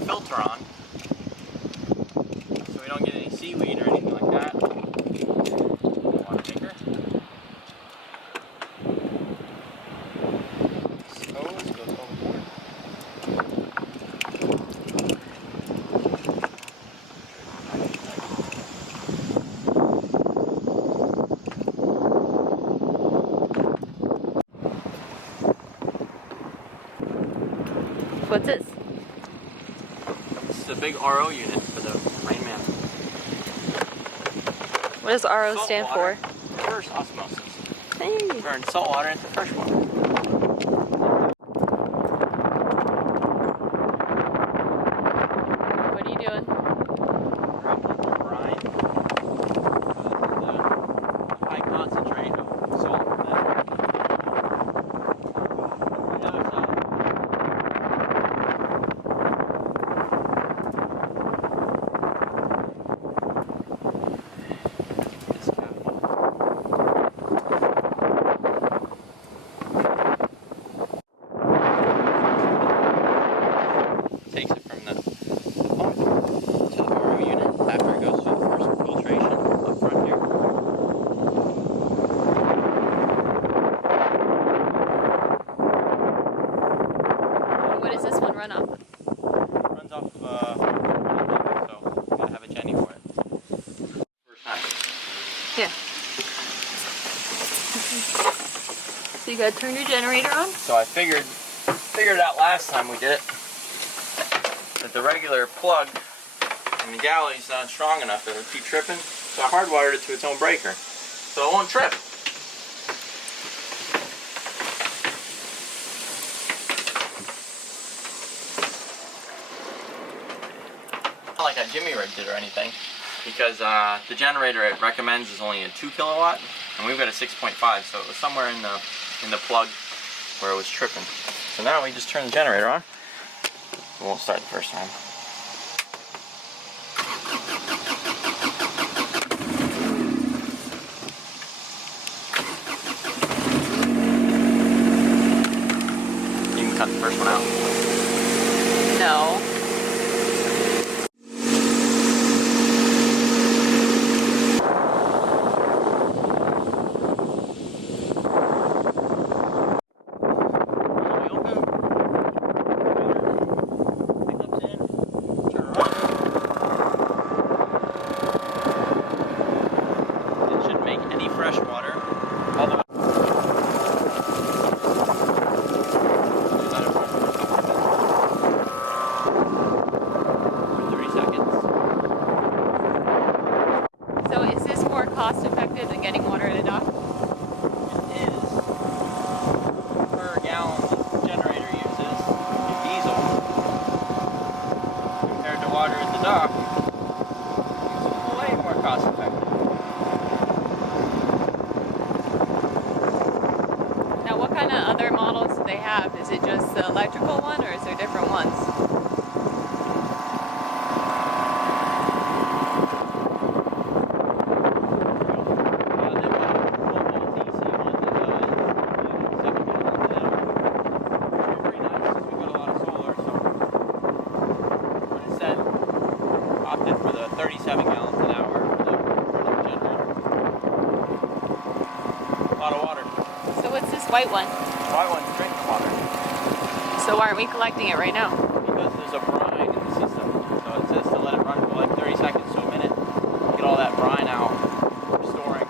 the filter on so we don't get any seaweed or anything like that. Water maker. This hose goes overboard. What's this? This is a big RO unit for the RAINMAN. What does RO stand for? Reverse osmosis. Hey. Turn salt water into fresh water. What are you doing? Brine. The high concentrate of salt. Takes it from the pump to the RO unit after it goes through the first filtration up front here. What does this one run off of? It runs off of so you gotta have a Jenny for it. First time. Yeah. So you gotta turn your generator on? So I figured it out last time we did it, that the regular plug in the galley's not strong enough, it'll keep tripping, so I hardwired it to its own breaker, so it won't trip. Not like I Jimmy rigged it or anything, because the generator it recommends is only a 2 kilowatt, and we've got a 6.5, so it was somewhere in the plug where it was tripping. So now we just turn the generator on. It won't start the first time. You can cut the first one out. No. Fresh water all the way. For 30 seconds. So is this more cost effective than getting water at a dock? It is. Per gallon the generator uses in diesel compared to water at the dock. It's way more cost effective. What kind of other models do they have? Is it just the electrical one, or is there different ones? Opted for the 37 gallons an hour for the generator. A lot of water. So what's this white one? White one's drinking water. So why aren't we collecting it right now? Because there's a brine in the system. So it says to let it run for like 30 seconds to a minute. Get all that brine out. Storing.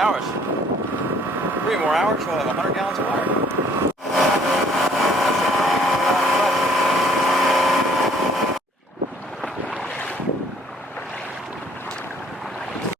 hours. 3 more hours, we'll have 100